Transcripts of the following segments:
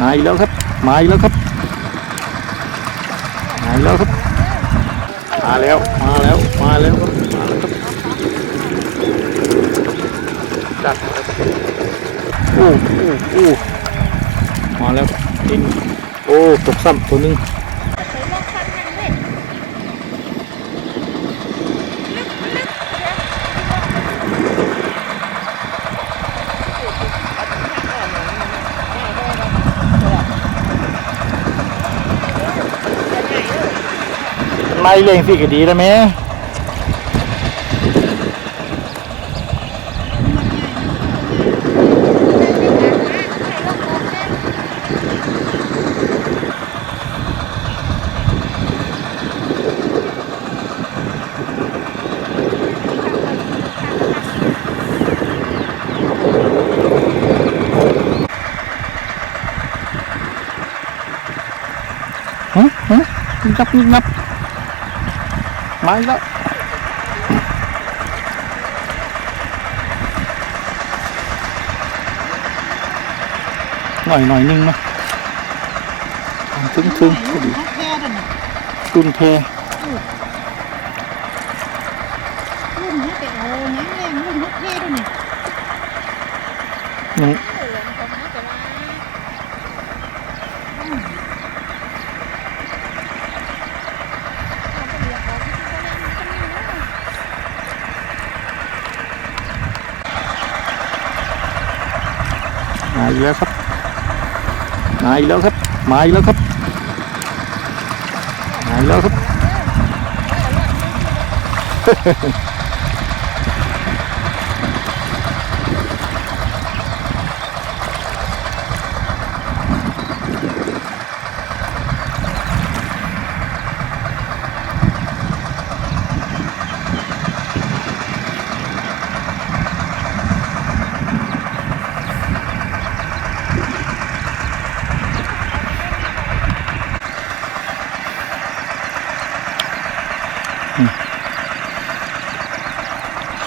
มาอีกแล้วครับมาอีกแล้วครับมาอีกแล้วครับมาแล้วมาแล้วมาแล้วครับมาแล้วครับจัดครับโอ้โอ้โอ้มาแล้วอินโอ้ตกซ้ำตัวนึง ไม่เล่งสิก็ดีแล้วแม่ฮะฮะงับงับมาอีกแล้วหน่อยหน่อ ยนึงนะถึงถึงพอดี แค่นั้นน่ะ ตุนเพ รุ่นนี้ไปเอาหยังแรงรุ่นนี้แค่ด้วยนี่ นี่มาอีกแล้วครับ มา อีกแล้วครับ มาอีกแล้วครับ มาอีกแล้วครับ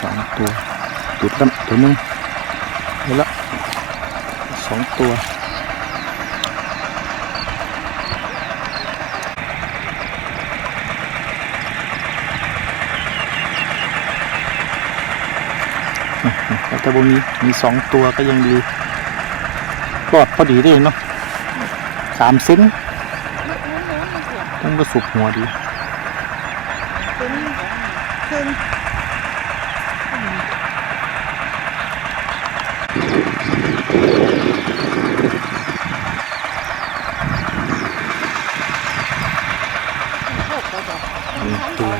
สองตัวติดกันตัวนึงเห็นแล้วสองตัวแต่แต่บมีมีสองตัวก็ยังดีรอดพอดีได้เนาะสามเซนต้องประสบหัวดี ขึ้นเพิ่นึ่งตัว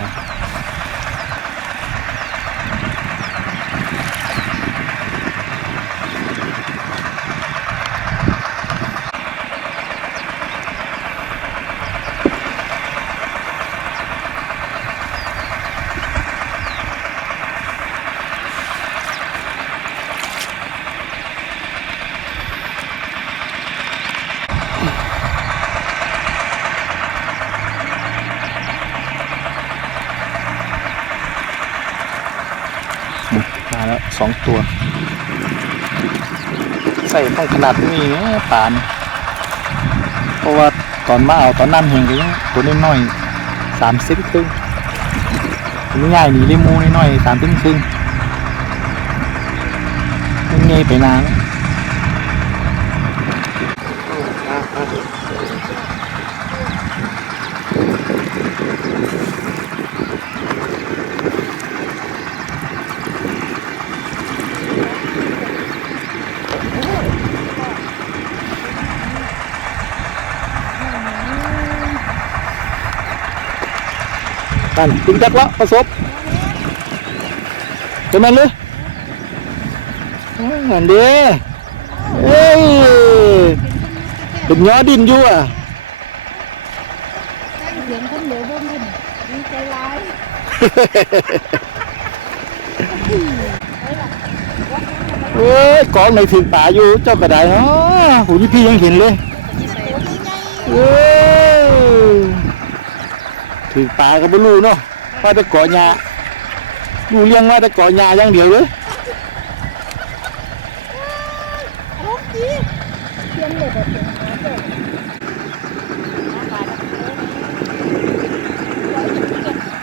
มาแล้วส องตัว ใส่ต้องขนาดนี้นะปาน เพราะว่าตอนมาเอาตอนน้ำเฮงก็ยังตัวน้อยๆสามสิบครึ่งตัวใหญ่หนีเลมูน้อยๆสามสิบครึ่งมันใหญ่ไปนาง นั่นตึงจักล้วประสบเป็นมันเลยอันเด้เอ้ยเป็นย้อดินอยู่อะเสียงคนเหลียวบนคนดีใจร้ายเอ้ยกองในถึงป่าอยู่เจ้ากระไดเนาะหูนี่พี่ยังเห็นเลยเอ้ย ถึงป่าก็ไม่รู้เนาะว่าแต่เกาะหญ้ารู้เรื่องว่าแต่เกาะหญ้าอย่างเดียวเลย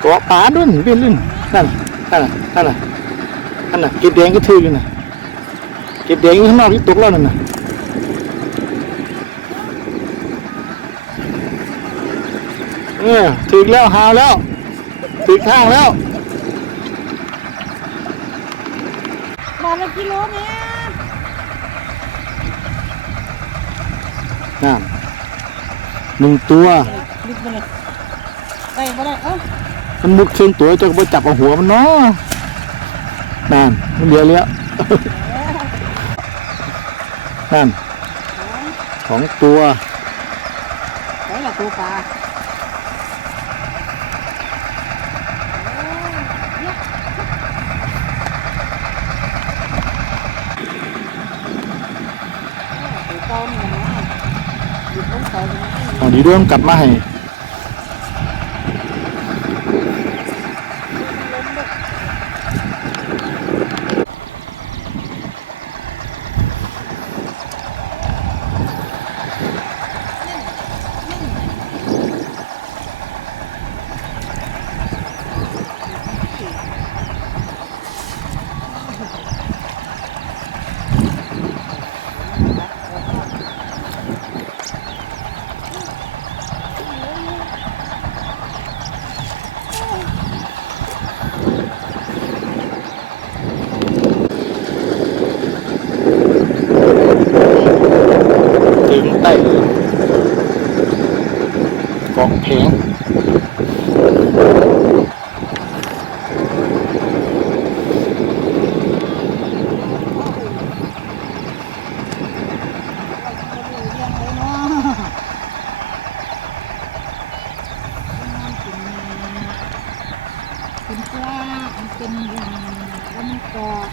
เกาะป่าด้วยเป็นลื่นนั่นนั่นนั่นนั่นน่ะเก็บแดงก็ถืออยู่น่ะเก็บแดงอยู่ข้างนอกที่ตกแล้วนั่นน่ะ ออถึงแล้วหาวแล้วถึงข้างแล้วบาทละกิโลแม่นั่นหนึ่งตัว ลึกไปเลยได้บ่ได้เอ้ามันมุดเครื่องตัวจะไปจับเอาหัวมันเนาะนั่นมันเดียวแล้วนั่นสองตัวได้ละตัวปลาตัวเก่านี่นะหยุดลงเก่า นี่นะเอาดีด้วงกลับมาให้ถึงใต้กองเพลง เป็นปลามันเป็นอย่างแล้วมันเกาะ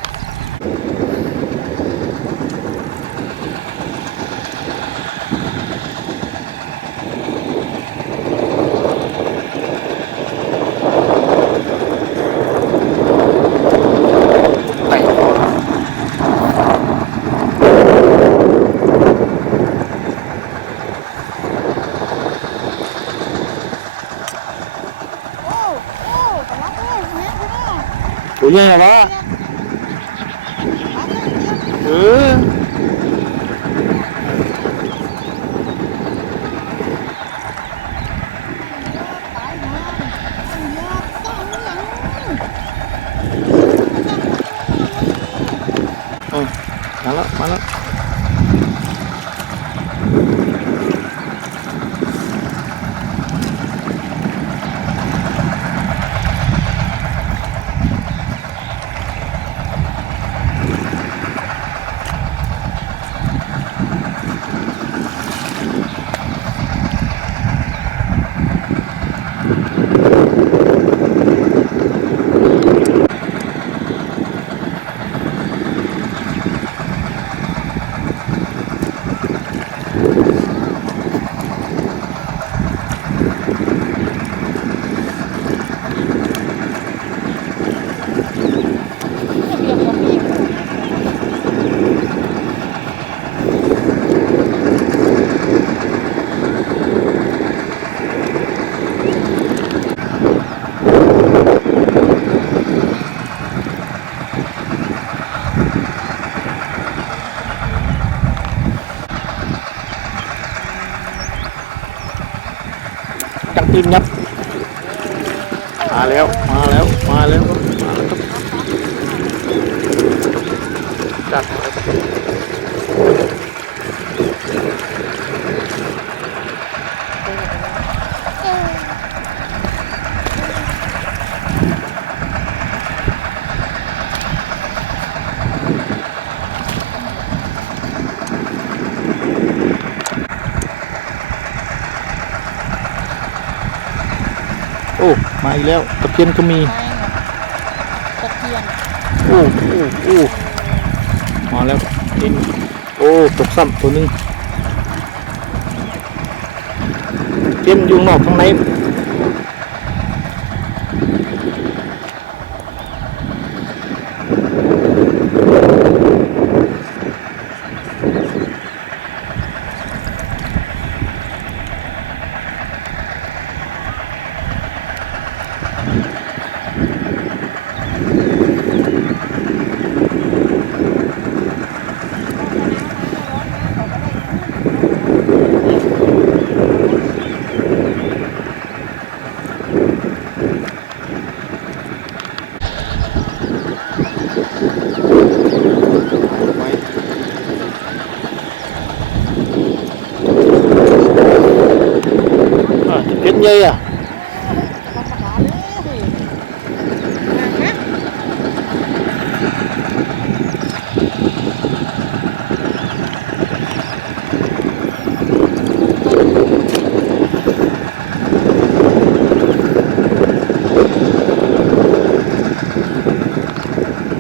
ไต่คอ โอ้โอ้กระลักโอ้แม่คุณอะ ตัวใหญ่เนาะ ปลาเยอะเยอะ เออ ตายมาเยอะต้องหลัง มาแล้วมาแล้วจั งตีนยับ มาแล้ว มาแล้ว มาแล้วมาแล้วจัดไปครับโอ้ มาอีกแล้วตะเพียนก็มีตะเคียนโอ้โอ้โอ้มาแล้วเห็นโอ้ตกซ้ำตัวหนึงเตรียมอยุงนอกข้างใน ใหญ่อะ ธรรมดาเลยนะ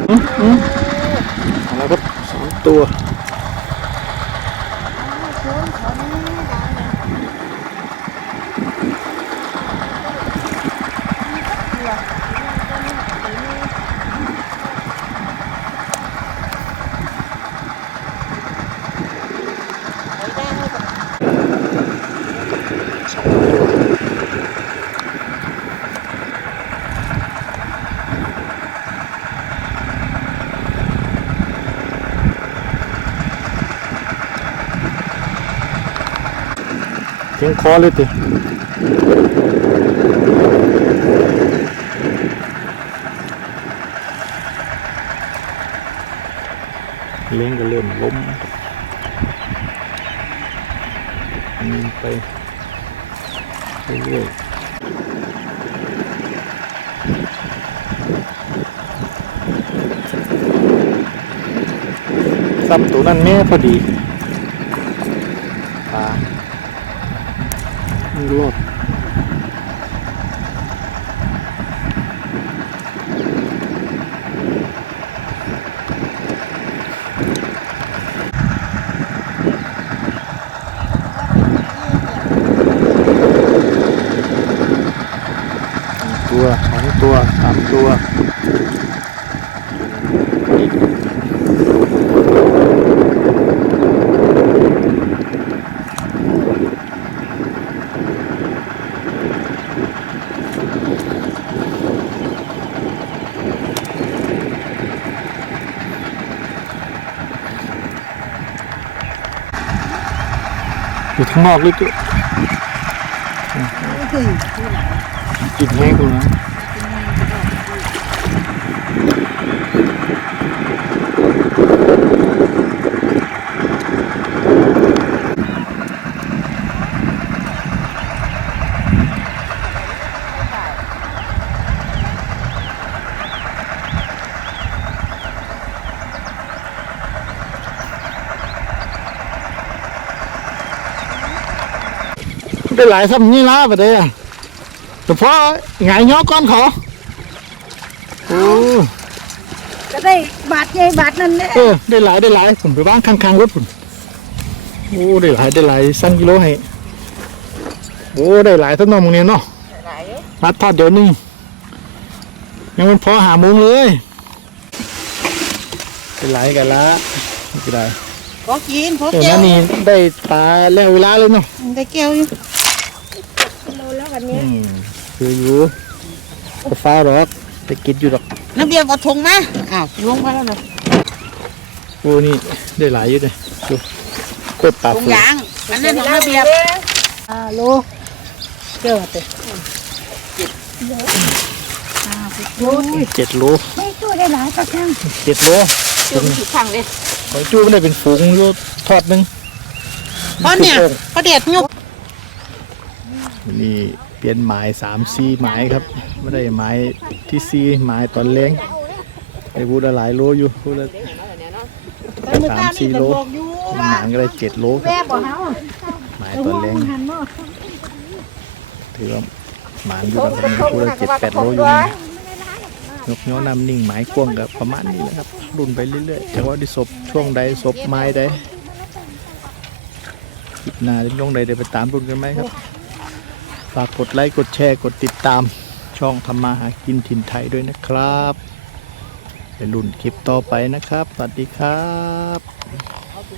อืมอืมเอาแล้วครับสองตัว เอาชวนเขาแน่ดังเลยเดี๋ยวตัวนี้ตัวนี้ไปได้ให้กับ สองตัว เพียงคอเลยติเลี้ยงก็เริ่มล้มยิงไปเรื่อยๆซ้ำตัวนั้นแม่พอดีปลา มันรอดตัวสองตัว อยู่ข้างนอกเลยตัวกินแห้งตัวนะ ได้หลายซ้ำนี่ละประเดี๋ยวแต่พอหงายย่อก้อนเขาโอ้ก็ได้บาทใหญ่บาทนั่นแหละเออได้หลายได้หลายผมไปบ้านข้างๆรถผมโอ้ได้หลายได้หลายสั่งกิโลให้โอ้ได้หลายทั้งนองมึงเนี่ยเนาะหลายนัดทอดเดี๋ยวนึงยังมันพอหาโมุงเลยได้หลายกันละไม่ได้พอกินพอเดี๋ยวแก้นั้วนนี่ได้ปลาแล้วเวลาเลยเนาะได้แก้วอยู่ โลแล้ววันนี้อืมคืออยู่ก็ฟ้าหรอกไปกินอยู่หรอกน้ำเบียร์เอาถุงมาอ้าวลงไปแล้วนะโอ้นี่ได้หลายอยู่เลยดูโคตรปลาถุงฟูยางอันนั้นของน้ำเบียร์อ่าโลเจ้าเตะโอ้ยเจ็ดโลไม่ตู้ได้หลายก็ช่างเจ็ดโลจุ่มผิดข้างเลยหอยจู้ไม่ได้เป็นฝูงอยู่ทอดหนึง เพราะเนี่ยเขาเด็ดยุบ นี่เปลี่ยนหมายสามสี่หมายครับไม่ได้หมายที่สี่หมายตอนแรงไอ้พูดละหลายโลอยู่พูดละสามสี่โลหมายก็ได้เจ็ดโลครับหมายตอนเนาะถือว่าหมายอยู่แบบนี้พูดละเจ็ดแปดโลอยู่นกย้อนำนิ่งหมายกว้างกับประมาณนี้นะครับรุ่นไปเรื่อยๆแต่ว่าได้ศพช่วงใดศพไม้ใดคลิปหน้าจะลงใดเดี๋ยวไปตามรุ่นกันไหมครับ ฝากกดไลค์ กดแชร์ กดติดตามช่องทำมาหากินถิ่นไทยด้วยนะครับไปรุ่นคลิปต่อไปนะครับ สวัสดีครับ